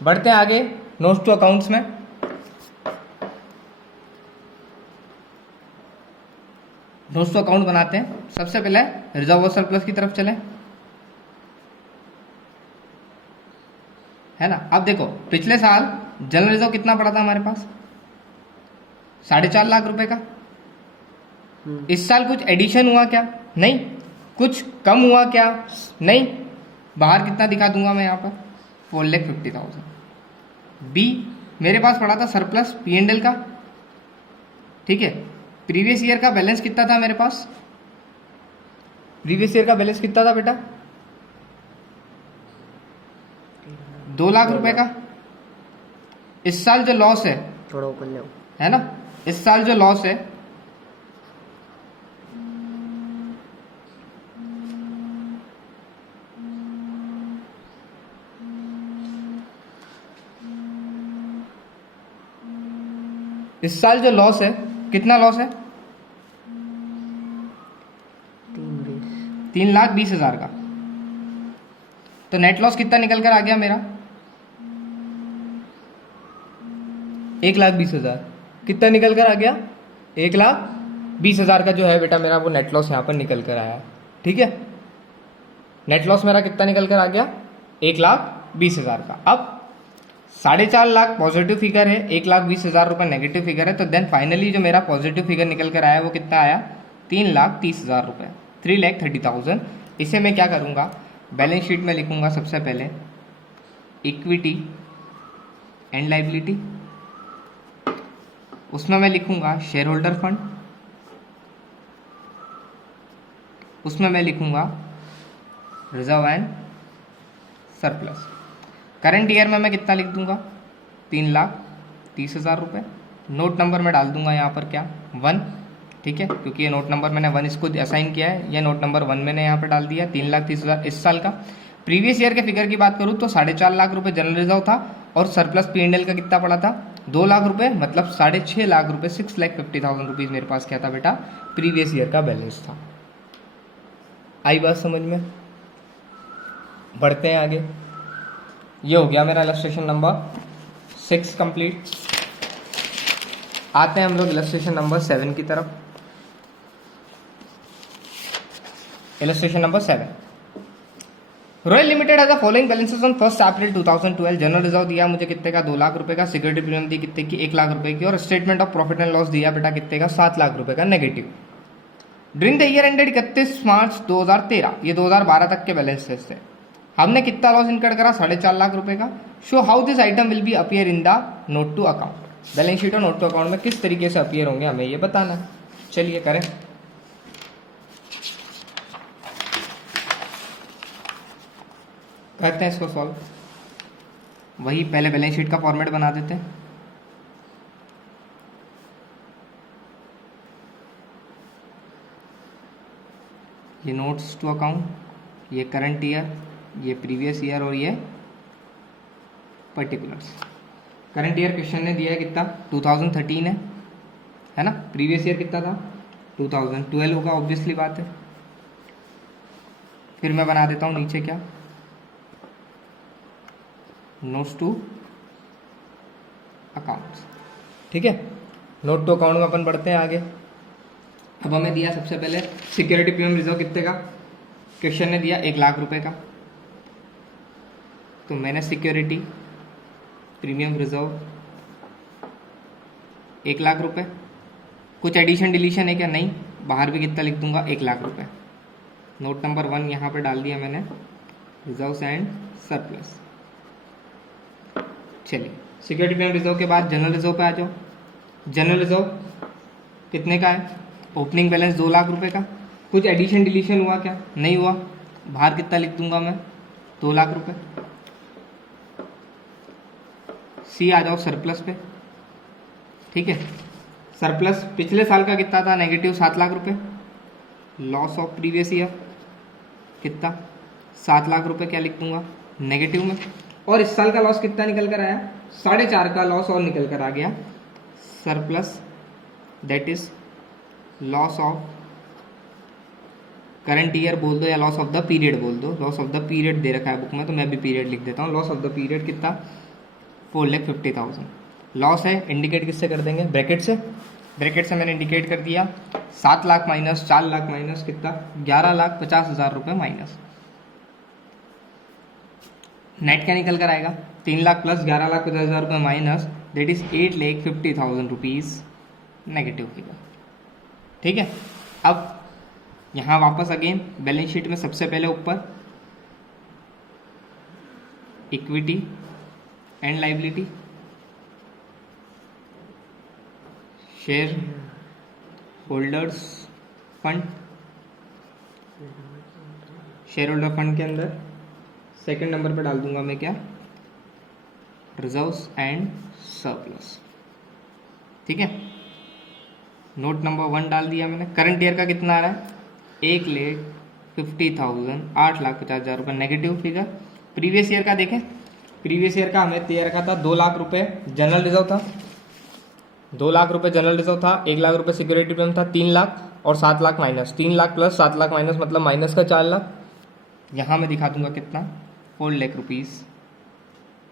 बढ़ते हैं आगे नोट्स टू अकाउंट्स में। नोट्स टू अकाउंट बनाते हैं। सबसे पहले रिजर्व और सरप्लस की तरफ चलें, है ना। अब देखो पिछले साल जनरल रिजर्व कितना पड़ा था हमारे पास, 4.5 लाख रुपए का। इस साल कुछ एडिशन हुआ क्या? नहीं। कुछ कम हुआ क्या? नहीं। बाहर कितना दिखा दूंगा मैं यहाँ पर, 4,50,000। बी, मेरे पास पड़ा था सरप्लस P&L का, ठीक है। प्रीवियस ईयर का बैलेंस कितना था मेरे पास? प्रीवियस ईयर का बैलेंस कितना था बेटा? 2 लाख रुपए का। इस साल जो लॉस है, थोड़ा ऊपर ले, है ना, इस साल जो लॉस है इस साल जो लॉस है, कितना लॉस है? 3,20,000 का। तो नेट लॉस कितना निकल कर आ गया मेरा? 1,20,000। कितना निकल कर आ गया? 1,20,000 का जो है बेटा मेरा वो नेट लॉस यहाँ पर निकल कर आया, ठीक है। नेट लॉस मेरा कितना निकल कर आ गया? 1,20,000 का। अब 4.5 लाख पॉजिटिव फिगर है, 1,20,000 रुपये नेगेटिव फिगर है, तो देन फाइनली जो मेरा पॉजिटिव फिगर निकल कर आया वो कितना आया? 3,30,000 रुपये, 3,30,000। इसे मैं क्या करूँगा, बैलेंस शीट में लिखूंगा सबसे पहले इक्विटी एंड लाइबिलिटी, उसमें मैं लिखूंगा शेयर होल्डर फंड, उसमें मैं लिखूंगा reserve and surplus. Current year में मैं कितना लिख दूंगा? 3,30,000 रुपये। नोट नंबर में डाल दूंगा यहाँ पर क्या? 1, ठीक है, क्योंकि ये नोट नंबर मैंने 1 इसको असाइन किया है, ये नोट नंबर 1 मैंने यहाँ पर डाल दिया। 3,30,000 इस साल का। प्रीवियस ईयर के फिगर की बात करूँ तो 4.5 लाख रुपये जनरल रिजर्व था और सरप्लस P&L का कितना पड़ा था? 2 लाख रुपये, मतलब 6.5 लाख रुपये, 6,50,000 रुपीज़ मेरे पास क्या था बेटा? प्रीवियस ईयर का बैलेंस था। आई बात समझ में? बढ़ते हैं आगे। ये हो गया मेरा इलस्ट्रेशन नंबर 6 कंप्लीट। आते हैं हम लोग इलस्ट्रेशन नंबर 7 की तरफ। Illustration number 7, royal limited has the following balances on 1 April 2012। General reserve दिया मुझे कितने का? 2 लाख रुपए का। सिक्योरिटी प्रीमियम दी कितने की? 1 लाख रुपए की। और statement of profit and loss दिया बेटा कितने का? 7 लाख रुपए का negative. During the year ended 31 मार्च 2013, ये 2012 तक के बैलेंसेस थे। हमने कितना लॉस इनकर्ड करा? 4.5 लाख रुपए का। Show how this item will be appear in the note to account. Balance sheet और नोट टू अकाउंट में किस तरीके से अपीयर होंगे हमें ये बताना। चलिए करें। करते हैं इसको सॉल्व। वही पहले बैलेंस शीट का फॉर्मेट बना देते हैं। ये नोट्स टू अकाउंट, ये करंट ईयर, ये प्रीवियस ईयर और ये पर्टिकुलर्स। करंट ईयर क्वेश्चन ने दिया है कितना? 2013 है ना। प्रीवियस ईयर कितना था? 2012 होगा, ऑब्वियसली बात है। फिर मैं बना देता हूँ नीचे क्या, नोट्स टू अकाउंट्स, ठीक है। नोट टू अकाउंट में अपन बढ़ते हैं आगे। अब हमें दिया सबसे पहले सिक्योरिटी प्रीमियम रिजर्व कितने का? क्वेश्चन ने दिया 1 लाख रुपए का। तो मैंने सिक्योरिटी प्रीमियम रिजर्व 1 लाख रुपए, कुछ एडिशन डिलीशन है क्या? नहीं। बाहर भी कितना लिख दूंगा? 1 लाख रुपए। नोट नंबर 1 यहाँ पे डाल दिया मैंने, रिजर्व्स एंड सरप्लस। चलिए सिक्योरिटी प्रीमियम रिजर्व के बाद जनरल रिजर्व पे आ जाओ। जनरल रिजर्व कितने का है? ओपनिंग बैलेंस 2 लाख रुपए का। कुछ एडिशन डिलीशन हुआ क्या? नहीं हुआ। बाहर कितना लिख दूंगा मैं? 2 लाख रुपए। सी आ जाओ सरप्लस पे, ठीक है। सरप्लस पिछले साल का कितना था? नेगेटिव 7 लाख रुपए। लॉस ऑफ प्रीवियस ईयर कितना? 7 लाख रुपए। क्या लिख दूंगा? नेगेटिव में। और इस साल का लॉस कितना निकल कर आया? 4.5 का लॉस और निकल कर आ गया surplus, that is loss of current year बोल दो या लॉस ऑफ द पीरियड बोल दो। लॉस ऑफ द पीरियड दे रखा है बुक में, तो मैं भी पीरियड लिख देता हूँ। लॉस ऑफ द पीरियड कितना? 4,50,000। लॉस है, इंडिकेट किससे कर देंगे, ब्रैकेट से। ब्रैकेट से मैंने इंडिकेट कर दिया 7 लाख माइनस 4 लाख माइनस कितना, 11,50,000 रुपये माइनस। नेट क्या निकल कर आएगा, 3 लाख प्लस 11,50,000 रुपये minus, that is 8,50,000 rupees negative figure. ठीक है, अब यहाँ वापस अगेन बैलेंस शीट में सबसे पहले ऊपर equity and liability, share holders fund, share holder fund के अंदर सेकंड नंबर पे डाल दूंगा मैं क्या, रिजर्व्स एंड सरप्लस। ठीक है, नोट नंबर 1 डाल दिया मैंने। करंट ईयर का कितना आ रहा है, 1,50,000, 8,50,000 रुपये नेगेटिव फिगर। प्रीवियस ईयर का देखें, प्रीवियस ईयर का हमें तैयार रखा था 2 लाख रुपए जनरल रिजर्व था, 2 लाख रुपए जनरल रिजर्व था, 1 लाख रुपए सिक्योरिटी प्रीमियम था, 3 लाख और 7 lakh minus, 3 lakh plus 7 lakh minus मतलब माइनस का 4 लाख। यहाँ मैं दिखा दूंगा कितना, 4 lakh rupees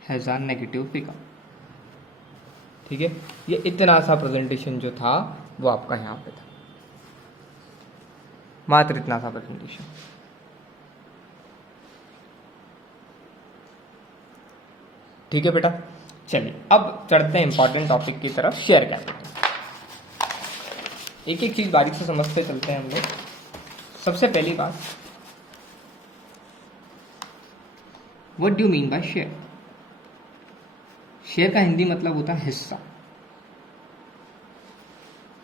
has a negative figure. ठीक है, ये इतना सा प्रेजेंटेशन जो था वो आपका यहाँ पे था, मात्र इतना सा प्रेजेंटेशन। ठीक है बेटा, चलिए अब चढ़ते हैं इंपॉर्टेंट टॉपिक की तरफ, शेयर कैपिटल। एक एक चीज बारीक से समझते चलते हैं हम लोग। सबसे पहली बात, what do you mean by share. Share का हिंदी मतलब होता है हिस्सा।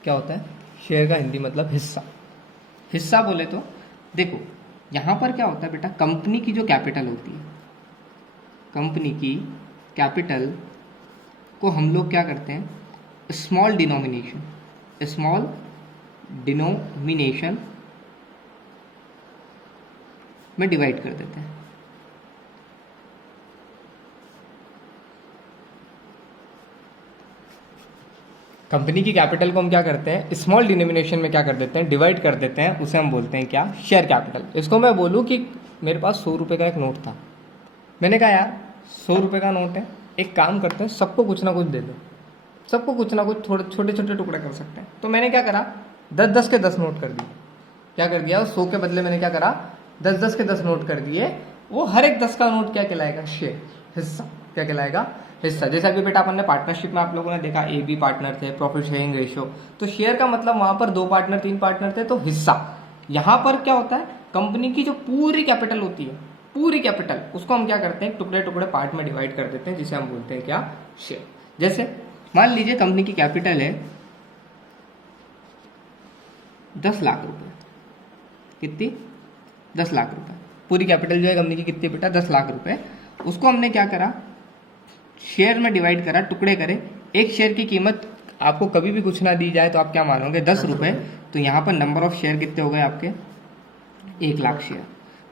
क्या होता है, शेयर का हिंदी मतलब हिस्सा। हिस्सा बोले तो देखो यहां पर क्या होता है बेटा, कंपनी की जो कैपिटल होती है, कंपनी की कैपिटल को हम लोग क्या करते हैं, स्मॉल डिनोमिनेशन में डिवाइड कर देते हैं। कंपनी की कैपिटल को हम क्या करते हैं, स्मॉल डिनोमिनेशन में क्या कर देते हैं, डिवाइड कर देते हैं, उसे हम बोलते हैं क्या, शेयर कैपिटल। इसको मैं बोलूँ कि मेरे पास 100 रुपये का एक नोट था, मैंने कहा यार 100 रुपये का नोट है, एक काम करते हैं सबको कुछ ना कुछ दे दो, सबको कुछ ना कुछ थोड़े छोटे छोटे टुकड़े कर सकते हैं। तो मैंने क्या करा, 10-10 के 10 नोट कर दिए। क्या कर दिया, 100 के बदले मैंने क्या करा, 10-10 के 10 नोट कर दिए। वो हर एक 10 का नोट क्या कहलाएगा, शेयर, हिस्सा। क्या कहलाएगा, हिस्सा। जैसे अभी बेटा अपन ने पार्टनरशिप में आप लोगों ने देखा AB पार्टनर थे, प्रॉफिट शेयरिंग रेशियो, तो शेयर का मतलब वहां पर 2 पार्टनर 3 पार्टनर थे तो हिस्सा। यहां पर क्या होता है, कंपनी की जो पूरी कैपिटल होती है, पूरी कैपिटल, उसको हम क्या करते हैं, टुकड़े टुकड़े पार्ट में डिवाइड कर देते हैं, जिसे हम बोलते हैं क्या, शेयर। जैसे मान लीजिए कंपनी की कैपिटल है 10 लाख रुपए, कितनी, 10 लाख रुपए। पूरी कैपिटल जो है कंपनी की कितनी बेटा, 10 लाख रुपए। उसको हमने क्या करा, शेयर में डिवाइड करा, टुकड़े करे। एक शेयर की कीमत आपको कभी भी कुछ ना दी जाए तो आप क्या मानोगे, 10 रुपए। तो यहाँ पर नंबर ऑफ शेयर कितने हो गए आपके, 1 लाख शेयर।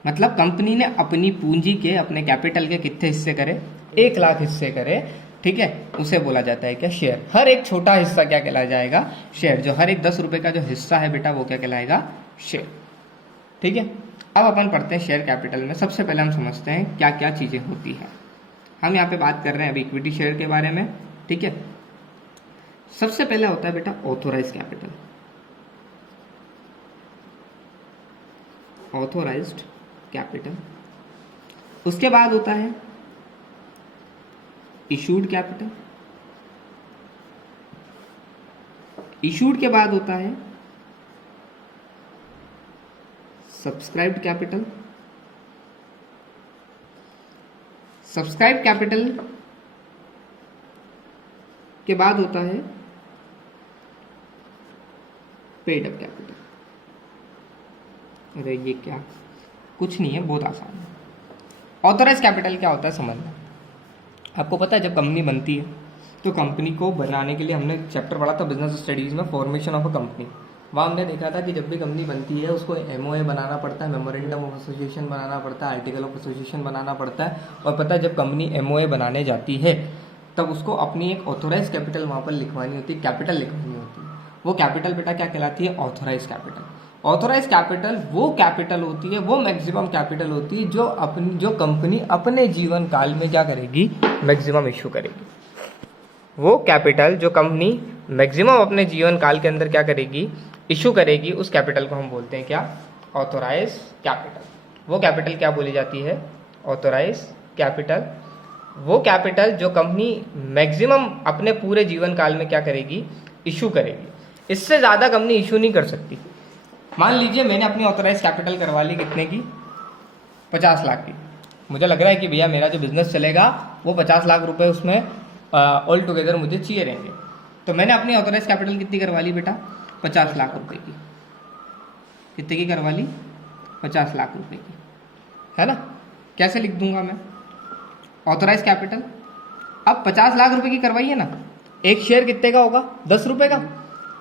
मतलब कंपनी ने अपनी पूंजी के, अपने कैपिटल के कितने हिस्से करे, 1 लाख हिस्से करे। ठीक है, उसे बोला जाता है क्या, शेयर। हर एक छोटा हिस्सा क्या कहलाया जाएगा, शेयर। जो हर एक 10 रुपए का जो हिस्सा है बेटा वो क्या कहलाएगा, शेयर। ठीक है, अब अपन पढ़ते हैं शेयर कैपिटल में। सबसे पहले हम समझते हैं क्या क्या चीजें होती हैं। हम यहाँ पे बात कर रहे हैं अभी इक्विटी शेयर के बारे में। ठीक है, सबसे पहले होता है बेटा ऑथोराइज कैपिटल, ऑथोराइज्ड कैपिटल। उसके बाद होता है इशूड कैपिटल, इशूड के बाद होता है सब्सक्राइब्ड कैपिटल, सब्सक्राइब कैपिटल के बाद होता है पेड अप कैपिटल। अरे ये क्या, कुछ नहीं है, बहुत आसान है। ऑथराइज कैपिटल क्या होता है समझना। आपको पता है जब कंपनी बनती है तो कंपनी को बनाने के लिए हमने चैप्टर पढ़ा था बिजनेस स्टडीज में, फॉर्मेशन ऑफ अ कंपनी। वहाँ हमने देखा था कि जब भी कंपनी बनती है उसको MOA बनाना पड़ता है, मेमोरेंडम ऑफ एसोसिएशन बनाना पड़ता है, आर्टिकल ऑफ एसोसिएशन बनाना पड़ता है। और पता है जब कंपनी MOA बनाने जाती है तब उसको अपनी एक ऑथोराइज कैपिटल वहाँ पर लिखवानी होती है, कैपिटल लिखवानी होती है। वो कैपिटल बेटा क्या कहलाती है, ऑथोराइज कैपिटल। ऑथोराइज कैपिटल वो कैपिटल होती है, वो मैक्सिमम कैपिटल होती है जो कंपनी अपने जीवन काल में क्या करेगी, मैक्सिमम इशू करेगी। वो कैपिटल जो कंपनी मैक्सिमम अपने जीवन काल के अंदर क्या करेगी, इशू करेगी, उस कैपिटल को हम बोलते हैं क्या, ऑथोराइज कैपिटल। वो कैपिटल क्या बोली जाती है, ऑथोराइज कैपिटल। वो कैपिटल जो कंपनी मैक्सिमम अपने पूरे जीवन काल में क्या करेगी, इशू करेगी। इससे ज़्यादा कंपनी इशू नहीं कर सकती। मान लीजिए मैंने अपनी ऑथोराइज कैपिटल करवा ली कितने की, 50 लाख की। मुझे लग रहा है कि भैया मेरा जो बिजनेस चलेगा वो 50 लाख रुपए उसमें ऑल टुगेदर मुझे चाहिए रहेंगे। तो मैंने अपनी ऑथोराइज कैपिटल कितनी करवा ली बेटा, 50 लाख रुपए की। कितने की करवा ली, 50 लाख रुपए की, है ना। कैसे लिख दूंगा मैं, ऑथोराइज कैपिटल। अब 50 लाख रुपए की करवाई है ना, एक शेयर कितने का होगा, 10 रुपए का।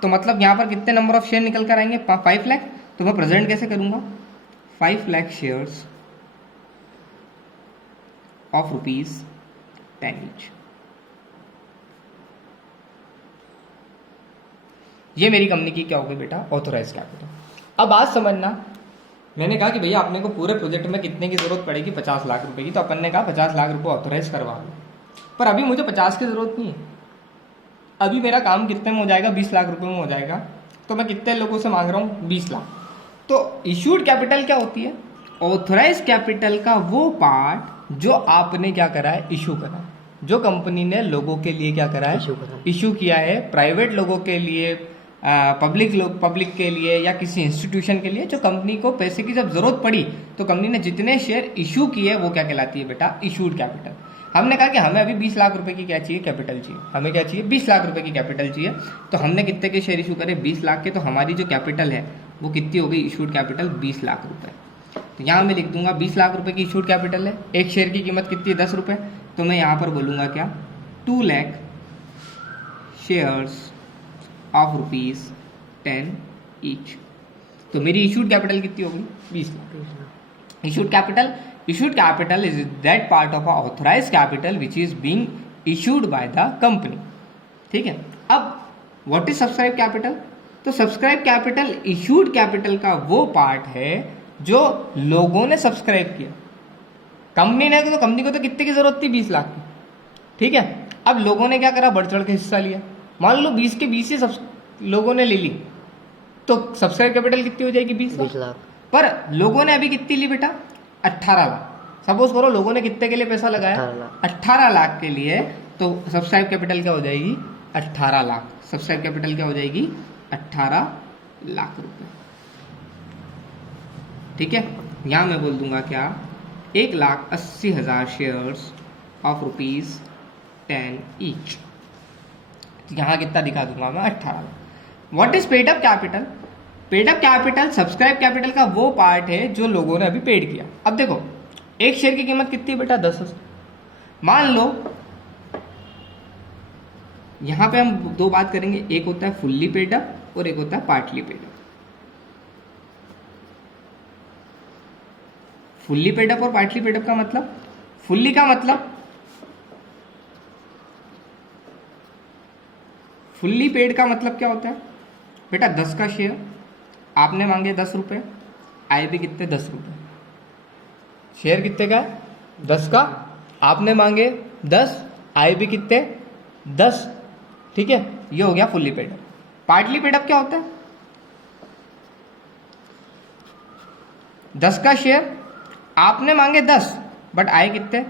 तो मतलब यहाँ पर कितने नंबर ऑफ शेयर निकल कर आएंगे, 5 लाख। तो मैं प्रेजेंट कैसे करूंगा, 5 लाख शेयर्स ऑफ ₹10 ईच। ये मेरी कंपनी की क्या होगी बेटा, ऑथोराइज कैपिटल। अब बात समझना, मैंने कहा कि भैया अपने को पूरे प्रोजेक्ट में कितने की जरूरत पड़ेगी, 50 लाख रुपए की। तो अपन ने कहा 50 लाख रुपए ऑथोराइज करवा लो, पर अभी मुझे 50 की जरूरत नहीं है। अभी मेरा काम कितने में हो जाएगा, 20 लाख रुपए में हो जाएगा। तो मैं कितने लोगों से मांग रहा हूँ, 20 लाख। तो इशूड कैपिटल क्या होती है, ऑथोराइज कैपिटल का वो पार्ट जो आपने क्या करा है, इशू करा, जो कंपनी ने लोगों के लिए क्या करा है, इशू किया है। प्राइवेट लोगों के लिए, पब्लिक के लिए, या किसी इंस्टीट्यूशन के लिए, जो कंपनी को पैसे की जब जरूरत पड़ी तो कंपनी ने जितने शेयर इशू किए वो क्या कहलाती है बेटा, इशूड कैपिटल। हमने कहा कि हमें अभी 20 लाख रुपए की क्या चाहिए, कैपिटल चाहिए। हमें क्या चाहिए, 20 लाख रुपए की कैपिटल चाहिए। तो हमने कितने के शेयर इशू करे, 20 लाख के। तो हमारी जो कैपिटल है वो कितनी हो गई, इशूड कैपिटल 20 लाख रुपए। तो यहाँ मैं लिख दूंगा 20 लाख रुपए की इशूड कैपिटल है। एक शेयर की कीमत कितनी है, 10 रुपए। तो मैं यहाँ पर बोलूंगा क्या, 2 लाख शेयर्स ऑफ ₹10 ईच। तो मेरी इशूड कैपिटल कितनी होगी, 20 lakh. Issued capital is that part of authorise capital which is being issued by the company. ठीक है। अब व्हाट इज सब्सक्राइब कैपिटल, तो सब्सक्राइब कैपिटल इशूड कैपिटल का वो पार्ट है जो लोगों ने सब्सक्राइब किया। कंपनी को तो कितने की जरूरत थी, 20 लाख की। ठीक है। अब लोगों ने क्या करा, बढ़ चढ़ के हिस्सा लिया। मान लो 20 के 20 ही लोगों ने ले ली, तो सब्सक्राइब कैपिटल कितनी हो जाएगी, 20 लाख। पर लोगों ने अभी कितनी ली बेटा, 18 लाख। सपोज करो लोगों ने कितने के लिए पैसा लगाया, 18 लाख के लिए। तो सब्सक्राइब कैपिटल क्या हो जाएगी, 18 लाख। सब्सक्राइब कैपिटल क्या हो जाएगी, 18 लाख रुपए। ठीक है। यहां मैं बोल दूंगा क्या, 1,80,000 शेयर्स ऑफ ₹10 ईच। यहां कितना दिखा दूंगा मैं, 18 lakh. What is paid up capital, paid up capital subscribe capital का वो पार्ट है जो लोगों ने अभी पेड किया। अब देखो एक शेयर की कीमत कितनी है बेटा, 10। मान लो यहां पे हम दो बात करेंगे, एक होता है फुल्ली पेड अप और एक होता है partly paid up. Fully paid up और पार्टली पेड अप का मतलब, फुल्ली का मतलब फुल्ली पेड का मतलब क्या होता है बेटा, 10 का शेयर आपने मांगे 10 रुपए, आए भी कितने, 10 रुपए। शेयर कितने का है, 10 का। आपने मांगे 10, आए भी कितने, 10। ठीक है। ये हो गया fully paid up. Partly paid up क्या होता है, 10 का शेयर आपने मांगे 10, बट आए कितने,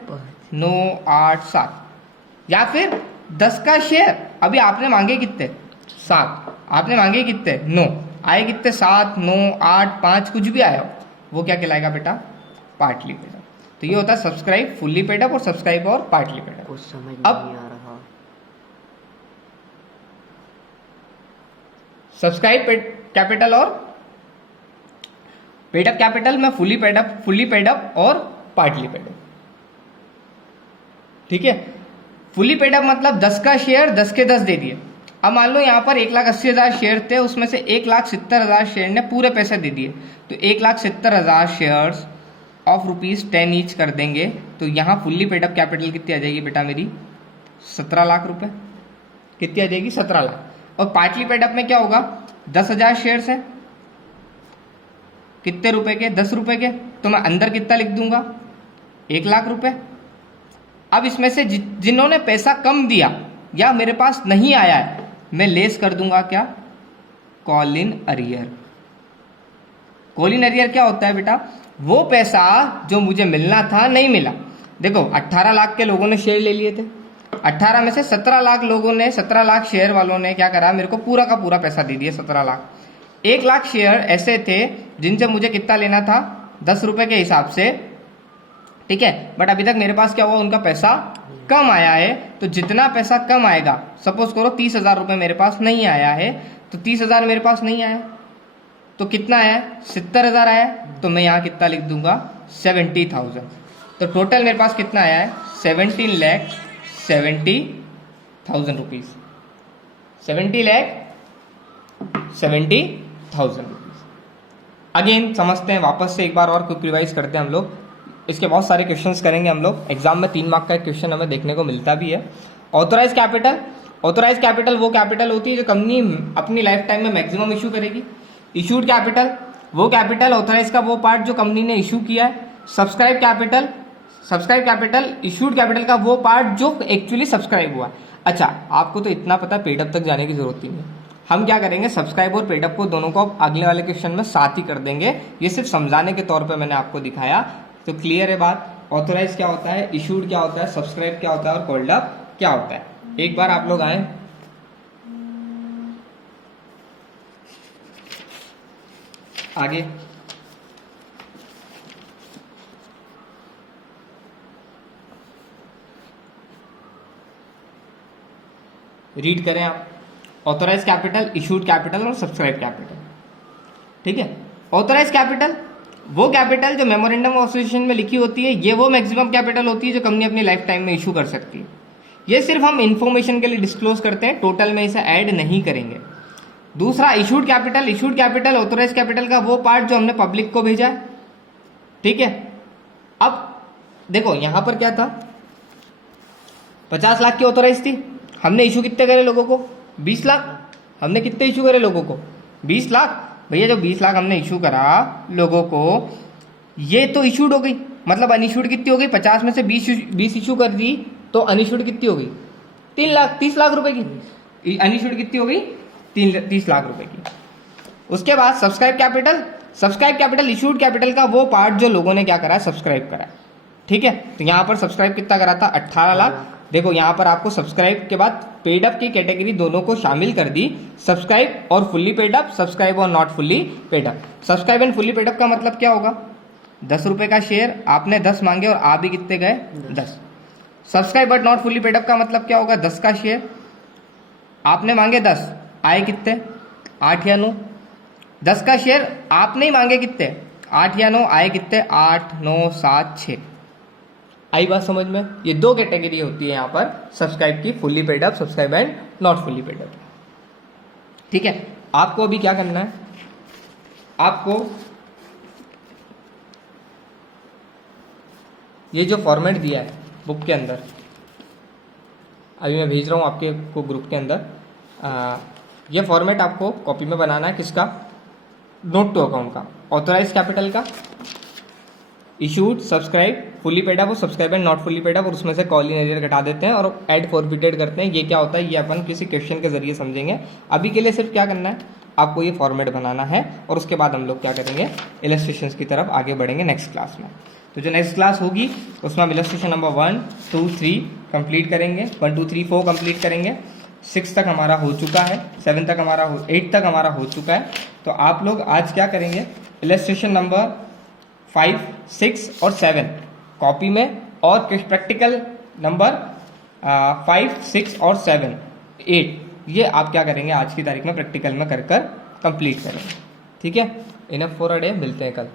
9, 8, 7। या फिर 10 का शेयर अभी आपने मांगे कितने, 7, आपने मांगे कितने, 9, आए कितने, 7, 9, 8, 5, कुछ भी आया हो, वो क्या कहलाएगा बेटा, पार्टली पेड अप। तो ये होता है सब्सक्राइब, फुल्ली पेड अप और सब्सक्राइब और पार्टली पेड अप। कुछ समझ नहीं आ रहा। सब्सक्राइब कैपिटल और पेड अप कैपिटल में फुल्ली पेड अप और पार्टली पेड अप। ठीक है। फुल्ली पेड अप मतलब 10 का शेयर 10 के 10 दे दिए। अब मान लो यहाँ पर 1,80,000 शेयर थे, उसमें से 1,70,000 शेयर ने पूरे पैसे दे दिए। तो 1,70,000 शेयर्स ऑफ ₹10 ईच कर देंगे। तो यहाँ फुल्ली पेड अप कैपिटल कितनी आ जाएगी बेटा मेरी, 17 लाख रुपए। कितनी आ जाएगी, 17 लाख। और पार्टली पेड अप में क्या होगा, 10,000 शेयर्स है, कितने रुपए के? 10 रुपए के। तो मैं अंदर कितना लिख दूंगा? 1 लाख रुपए। अब इसमें से जिन्होंने पैसा कम दिया या मेरे पास नहीं आया है, मैं लेस कर दूंगा क्या? Call in arrear. Call in arrear क्या होता है बेटा? वो पैसा जो मुझे मिलना था नहीं मिला। देखो 18 लाख के लोगों ने शेयर ले लिए थे, 18 में से 17 लाख लोगों ने, 17 लाख शेयर वालों ने क्या करा? मेरे को पूरा का पूरा पैसा दे दिया 17 लाख। 1 लाख शेयर ऐसे थे जिनसे मुझे कितना लेना था? 10 रुपए के हिसाब से, ठीक है। बट अभी तक मेरे पास क्या हुआ? उनका पैसा कम आया है। तो जितना पैसा कम आएगा, सपोज करो 30,000 रुपए मेरे पास नहीं आया है, तो 30,000 मेरे पास नहीं आया तो कितना आया? 70,000 आया। तो मैं यहाँ कितना लिख दूंगा? 70,000। तो टोटल मेरे पास कितना आया है? 17,70,000 रुपीज। 17,70,000 रुपीज। अगेन समझते हैं वापस से एक बार और क्विक रिवाइज करते हैं हम लोग। इसके बहुत सारे क्वेश्चंस करेंगे हम लोग। एग्जाम में 3 मार्क का एक क्वेश्चन हमें देखने को मिलता भी है। Authorise capital. ऑथोराइज कैपिटल वो कैपिटल होती है जो कंपनी अपनी लाइफ टाइम में मैक्सिमम इशू करेगी। इशूड कैपिटल वो कैपिटल ऑथोराइज का वो पार्ट जो कंपनी ने इशू किया है। Subscribe capital, subscribe capital issued capital का वो पार्ट जो एक्चुअली सब्सक्राइब हुआ। अच्छा, आपको तो इतना पता, पेडअप तक जाने की जरूरत ही नहीं। हम क्या करेंगे? सब्सक्राइब और पेडअप को दोनों को अगले वाले क्वेश्चन में साथ ही कर देंगे। ये सिर्फ समझाने के तौर पे मैंने आपको दिखाया। तो क्लियर है बात? ऑथोराइज क्या होता है, इशूड क्या होता है, सब्सक्राइब क्या होता है और कॉल्ड अप क्या होता है। एक बार आप लोग आए आगे। रीड करें आप। ऑथोराइज कैपिटल, इशूड कैपिटल और सब्सक्राइब कैपिटल, ठीक है। ऑथोराइज कैपिटल वो कैपिटल जो मेमोरेंडम ऑफ एसोसिएशन में लिखी होती है। ये वो मैक्सिमम कैपिटल होती है जो कंपनी अपनी लाइफ टाइम में इशू कर सकती है। ये सिर्फ हम इंफॉर्मेशन के लिए डिस्क्लोज करते हैं, टोटल में इसे ऐड नहीं करेंगे। दूसरा issued capital. Issued capital authorise capital का वो पार्ट जो हमने पब्लिक को भेजा है, ठीक है। अब देखो यहां पर क्या था? 50 लाख की ऑथोराइज थी। हमने इशू कितने करे लोगों को? 20 लाख। हमने कितने इशू करे लोगों को? 20 लाख। भैया जो 20 लाख हमने इशू करा लोगों को, ये तो इशूड हो गई, मतलब अनइशूड कितनी हो गई? 50 में से 20 इशू कर दी तो अनइशूड कितनी हो गई? 30 लाख रुपए की। अनइशूड कितनी हो गई? 30 लाख रुपए की। उसके बाद subscribe capital. Subscribe capital issued capital का वो पार्ट जो लोगों ने क्या करा? सब्सक्राइब करा, ठीक है। तो यहां पर सब्सक्राइब कितना करा था? 18 लाख। देखो यहां पर आपको सब्सक्राइब के बाद पेडअप की कैटेगरी दोनों को शामिल कर दी, सब्सक्राइब और फुल्ली पेडअप, सब्सक्राइब और not fully paid up. Subscribe and fully paid up का मतलब क्या होगा? 10 रुपए का शेयर, आपने 10 मांगे और आ भी कितने गए? 10। Subscribe but not fully paid up का मतलब क्या होगा? 10 का शेयर, आपने मांगे 10, आए कितने? 8 या 9। 10 का शेयर आपने ही मांगे कितने? 8 या 9, आए कितने? 8, 9, 7, 6। आई बात समझ में? ये 2 कैटेगरी होती है यहाँ पर सब्सक्राइब की, fully paid up, subscribe and not fully paid up, ठीक है। आपको अभी क्या करना है? आपको ये जो फॉर्मेट दिया है बुक के अंदर, अभी मैं भेज रहा हूँ आपके को ग्रुप के अंदर। ये फॉर्मेट आपको कॉपी में बनाना है। किसका? नोट टू अकाउंट का। ऑथोराइज कैपिटल का, issued, subscribe, fully paid up और subscribe and not fully paid up, और उसमें से कॉल इन एरियर घटा देते हैं और ऐड फॉरफिटेड करते हैं। ये क्या होता है ये अपन किसी क्वेश्चन के जरिए समझेंगे। अभी के लिए सिर्फ क्या करना है? आपको ये फॉर्मेट बनाना है और उसके बाद हम लोग क्या करेंगे? इलस्ट्रेशंस की तरफ आगे बढ़ेंगे नेक्स्ट क्लास में। तो जो नेक्स्ट क्लास होगी उसमें हम इलस्ट्रेशन नंबर 1, 2, 3 कंप्लीट करेंगे। 1, 2, 3, 4 कंप्लीट करेंगे। 6 तक हमारा हो चुका है, 7 तक हमारा 8 तक हमारा हो चुका है। तो आप लोग आज क्या करेंगे? इलस्ट्रेशन नंबर 5, 6 और 7 कॉपी में, और प्रैक्टिकल नंबर 5, 6 और 7, 8 ये आप क्या करेंगे? आज की तारीख में प्रैक्टिकल में कर कंप्लीट करेंगे, ठीक है। Enough for a day. मिलते हैं कल।